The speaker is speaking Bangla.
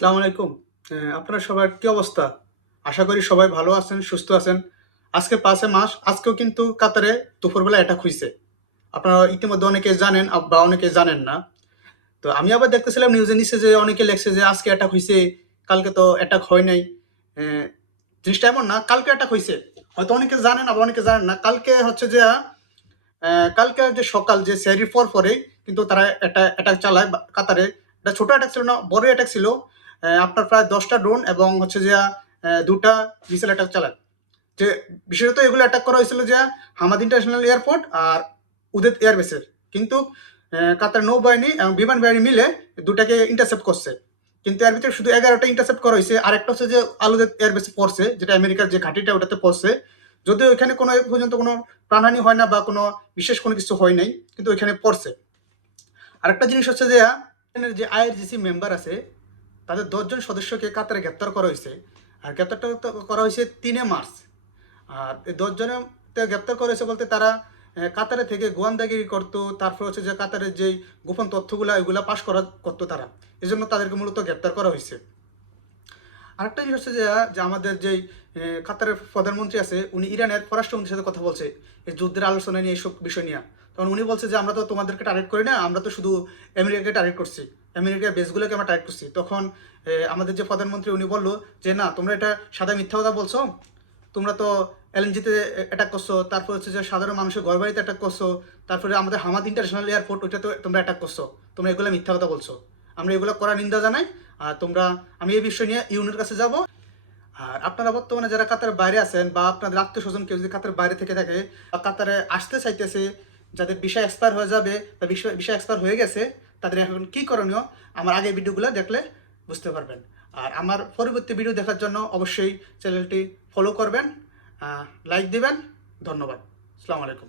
আসসালামু আলাইকুম। আপনারা সবার কি অবস্থা? আশা করি সবাই ভালো আছেন, সুস্থ আছেন। আজকে ৫ মাস, আজকেও কিন্তু কাতারে দুপুরবেলা অ্যাটাক হইছে। আপনারা ইতিমধ্যে অনেকে জানেন বা অনেকে জানেন না। তো আমি আবার দেখতেছিলাম নিউজে নিছে যে অনেকে লেখছে যে আজকে অ্যাটাক হইছে, কালকে তো অ্যাটাক হয় নাই। জিনিসটা এমন না, কালকে অ্যাটাক হইছে। হয়তো অনেকে জানেন আবার অনেকে জানেন না। কালকে হচ্ছে যে কালকে যে সকাল যে সেহরির পরেই কিন্তু তারা একটা অ্যাটাক চালায় কাতারে। এটা ছোট অ্যাটাক ছিল না, বড় অ্যাটাক ছিল। আপনার প্রায় ১০টা ড্রোন এবং হচ্ছে যে ২টা মিসাইল অ্যাটাক চালায়। যে বিশেষত এগুলো অ্যাটাক করা হয়েছিল যে হামাদ ইন্টারন্যাশনাল এয়ারপোর্ট আর উদেদ এয়ারবেসের। কিন্তু কাতার নৌবাহিনী এবং বিমান বাহিনী মিলে দুটাকে ইন্টারসেপ্ট করছে। কিন্তু এর ভিতরে শুধু ১১টা ইন্টারসেপ্ট করা হয়েছে। আরেকটা হচ্ছে যে আলুদেদ এয়ারবেসে পড়ছে, যেটা আমেরিকার যে ঘাঁটিটা ওটাতে পড়ছে। যদিও এখানে কোনো এ পর্যন্ত কোনো প্রাণহানি হয় না বা কোনো বিশেষ কোনো কিছু হয় নাই, কিন্তু ওইখানে পড়ছে। আরেকটা জিনিস হচ্ছে যে এখানের যে আইআরজিসি মেম্বার আছে তাদের ১০ জন সদস্যকে কাতারে গ্রেপ্তার করা হয়েছে। আর গ্রেপ্তারটা তো করা হয়েছে ৩ মার্চ। আর এই ১০ জনের গ্রেপ্তার করা হয়েছে বলতে তারা কাতারে থেকে গোয়েন্দাগিরি করতো, তারপর হচ্ছে যে কাতারের যেই গোপন তথ্যগুলো এগুলো পাশ করা করতো তারা। এই জন্য তাদেরকে মূলত গ্রেপ্তার করা হয়েছে। আরেকটা জিনিস হচ্ছে যে আমাদের যেই কাতারের প্রধানমন্ত্রী আছে উনি ইরানের পররাষ্ট্রমন্ত্রীর সাথে কথা বলছে এই যুদ্ধের আলোচনা নিয়ে এইসব বিষয় নিয়ে। তখন উনি বলছে যে আমরা তো তোমাদেরকে টার্গেট করি না, আমরা তো শুধু আমেরিকাকে টার্গেট করছি, আমেরিকার বেসগুলোকে আমরা টার্গেট করছি। তখন আমাদের যে প্রধানমন্ত্রী উনি বললো যে না, তোমরা এটা সাদা মিথ্যা কথা বলছো। তোমরা তো এলএনজিতে অ্যাটাক করছো, তারপর হচ্ছে যে সাধারণ মানুষের ঘরবাড়িতে অ্যাটাক করছো, তারপরে আমাদের হামাদ ইন্টারন্যাশনাল এয়ারপোর্ট ওইটাতে তোমরা অ্যাটাক করছো। তোমরা এগুলো মিথ্যা কথা বলছো, আমরা এগুলো করার নিন্দা জানাই। আর তোমরা, আমি এই বিষয় নিয়ে ইউনের কাছে যাব। আর আপনারা বর্তমানে যারা কাতারের বাইরে আছেন বা আপনাদের আত্মীয় স্বজন কেউ যদি কাতারের বাইরে থেকে থাকে বা কাতারে আসতে চাইতেছে, যাদের ভিসা এক্সপায়ার হয়ে যাবে বা ভিসা এক্সপায়ার হয়ে গেছে, তাদের এখন কী করণীয় আমার আগের ভিডিওগুলো দেখলে বুঝতে পারবেন। আর আমার পরবর্তী ভিডিও দেখার জন্য অবশ্যই চ্যানেলটি ফলো করবেন, লাইক দিবেন। ধন্যবাদ। আসসালামু আলাইকুম।